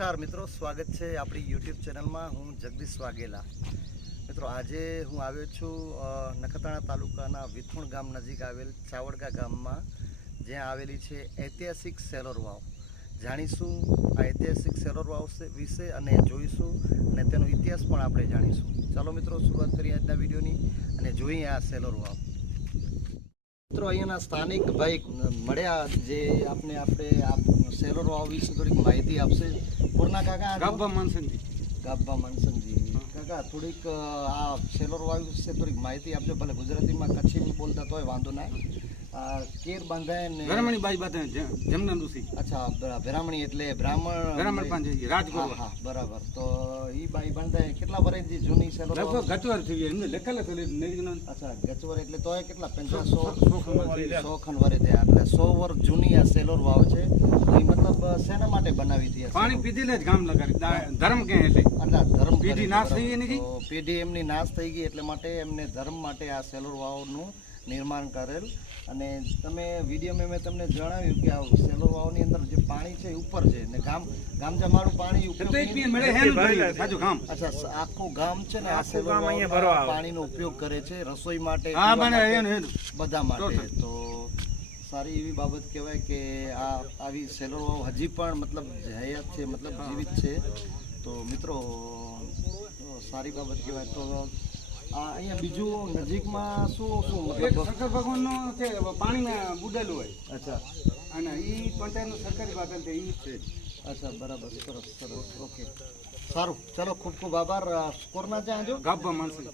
નમસ્કાર મિત્રો, સ્વાગત છે આપણી યુટ્યુબ ચેનલમાં. હું જગદીશ વાઘેલા. મિત્રો, આજે હું આવ્યો છું નખત્રાણા તાલુકાના વિથુણ ગામ નજીક આવેલ ચાવડકા ગામમાં. જ્યાં આવેલી છે ઐતિહાસિક સેલોર વાવ જાણીશું આ ઐતિહાસિક સેલોર વાવ વિશે અને જોઈશું અને તેનો ઇતિહાસ પણ આપણે જાણીશું. ચાલો મિત્રો, શરૂઆત કરીએ આજના વિડીયોની અને જોઈએ આ સેલોર વાવ મિત્રો અહીંયાના સ્થાનિક ભાઈ મળ્યા જે આપણે આપણે આ વિશે થોડીક માહિતી આપશે. પૂર્ણા કાકા આ ગાભા માનસનજી. ગાભા માનસનજી. કાકા થોડીક આ સેલોર વાવ વિશે થોડીક માહિતી આપજો. ભલે ગુજરાતીમાં કચ્છી બોલતા તોય વાંધો ના આ કેર બાંધાય ને ગરમણી બાઈ બાંધે જમના ઋષિ. અચ્છા બ્રાહ્મણી એટલે બ્રાહ્મણ બ્રાહ્મણ પાંજે રાજગુરુ હા બરાબર. તો ઈ બાઈ બાંધાય કેટલા વર્ષથી જૂની છે? વાવ ગચવર થઈ એમને લખેલા તો નહીં અચ્છા ગચવર એટલે તોય કેટલા? પંચાસ સો સો ખંડ વર્ષ થઈ ગયા. સો ખંડ વર્ષ થયા. એટલે સો વર્ષ જૂની આ સેલોર વાવ છે. એ મતલબ શેના માટે બનાવી હતી પાણી? પીધેલે જ ગામ લગાડી. ધર્મ કે એટલે? અલા, ધર્મ પેઢી નાશ થઈ ગઈ? તો પેઢી એમની નાશ થઈ ગઈ એટલે માટે એમને ધર્મ માટે આ સેલોર વાવનું નિર્માણ કરેલ. અને તમે વિડીયોમાં મેં તમને જણાવ્યું કે આ સેલો વાવની અંદર જે પાણી છે એ ઉપર છે. ને ગામ ગામ મારું પાણી અચ્છા આખું ગામ છે ને આ સેલો પાણીનો ઉપયોગ કરે છે રસોઈ માટે બધા માટે. તો સારી એવી બાબત કહેવાય કે આ આવી સેલો વાવ હજી પણ મતલબ હયાત છે મતલબ જીવિત છે. તો મિત્રો સારી બાબત કહેવાય. તો અહીંયા બીજું નજીકમાં શું શું મતલબ શંકર ભગવાનનો છે પાણીમાં બુડેલું હોય. અચ્છા. અને એ પંચાયતનું સરકારી બાટલ છે એ છે. અચ્છા બરાબર સરસ સરસ ઓકે. સારું ચલો ખૂબ ખૂબ આભાર. કોરના ત્યાં જો? ગાભા માનસન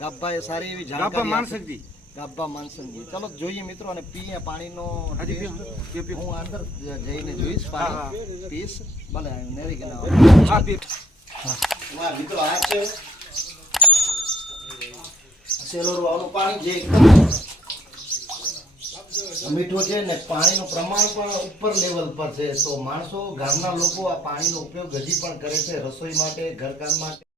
ગાભા એ સારી એવી ગાભા. માનસકજી ગાભા માનસંગજી ચલો જોઈએ મિત્રો અને પીએ પાણીનો. હું અંદર જઈને જોઈશ. પાણી. પીશ ભલે નેરી કે ના હા મિત્રો આ છે. પાણી જે મીઠું છે ને પાણીનું પ્રમાણ પણ ઉપર લેવલ પર છે. તો માણસો, ગામના લોકો આ પાણીનો ઉપયોગ હજી પણ કરે છે રસોઈ માટે, ઘરકામ માટે.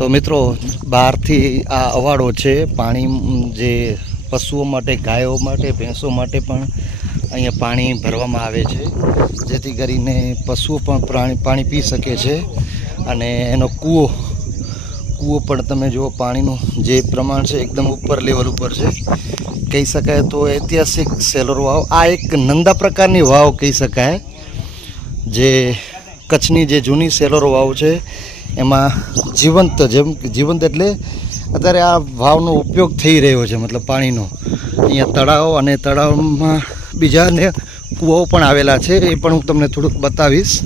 તો મિત્રો, બહારથી આ અવાડો છે. પાણી જે પશુઓ માટે, ગાયો માટે, ભેંસો માટે પણ અહીંયા પાણી ભરવામાં આવે છે. જેથી કરીને પશુઓ પણ પ્રાણી, પાણી પી શકે છે. અને એનો કૂવો કૂવો પણ તમે જુઓ, પાણીનું જે પ્રમાણ છે, એકદમ ઉપર લેવલ ઉપર છે. કહી શકાય તો ઐતિહાસિક સેલરો વાવ, આ એક નંદા પ્રકારની વાવ કહી શકાય. જે કચ્છની જે જૂની સેલોર વાવ છે એમાં જીવંત જેમ જીવંત એટલે અત્યારે આ વાવનો ઉપયોગ થઈ રહ્યો છે, મતલબ પાણીનો. અહીંયા તળાવ અને તળાવમાં બીજા ને કૂવાઓ પણ આવેલા છે, એ પણ હું તમને થોડુંક બતાવીશ.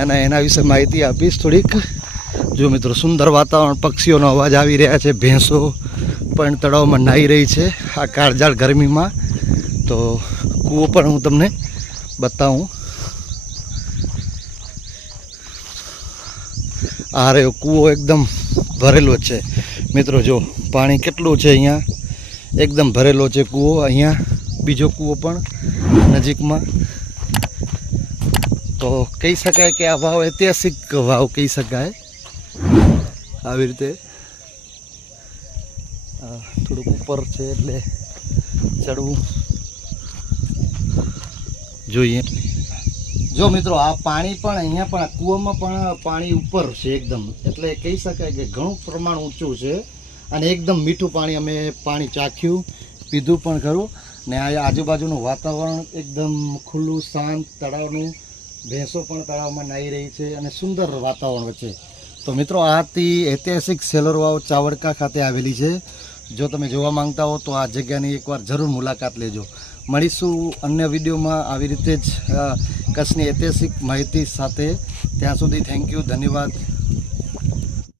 અને એના વિશે માહિતી આપીશ થોડીક. જો મિત્રો સુંદર વાતાવરણ, પક્ષીઓનો અવાજ આવી રહ્યા છે, ભેંસો પણ તળાવમાં નાહી રહી છે. આ કાળજાળ ગરમીમાં તો કૂવો પણ હું તમને બતાવું. આ રહ્યો કૂવો એકદમ ભરેલો છે. મિત્રો, જો પાણી કેટલું છે અહીંયા? એકદમ ભરેલો છે કૂવો. અહીંયા બીજો કૂવો પણ નજીકમાં. તો કહી શકાય કે આ વાવ ઐતિહાસિક વાવ કહી શકાય. આવી રીતે થોડુંક ઉપર છે એટલે ચડવું જોઈએ. જો મિત્રો, આ પાણી પણ અહીંયા પણ કૂવામાં પણ પાણી ઉપર છે એકદમ. એટલે કહી શકાય કે ઘણું પ્રમાણ ઊંચું છે અને એકદમ મીઠું પાણી અમે પાણી ચાખ્યું, પીધું પણ ખરું. ને આ આજુબાજુનું વાતાવરણ એકદમ ખુલ્લું, શાંત, તળાવનું. ભેંસો પણ તળાવમાં નાહી રહી છે અને સુંદર વાતાવરણ વચ્ચે તો મિત્રો આ હતી ઐતિહાસિક સેલરવાવ ચાવડકા ખાતે આવેલી છે. જો તમે જોવા માંગતા હો તો આ જગ્યાની એકવાર જરૂર મુલાકાત લેજો. મળીશું અન્ય વિડીયોમાં આવી રીતે જ કચ્છની ઐતિહાસિક માહિતી સાથે. ત્યાં સુધી થેન્ક યુ ધન્યવાદ.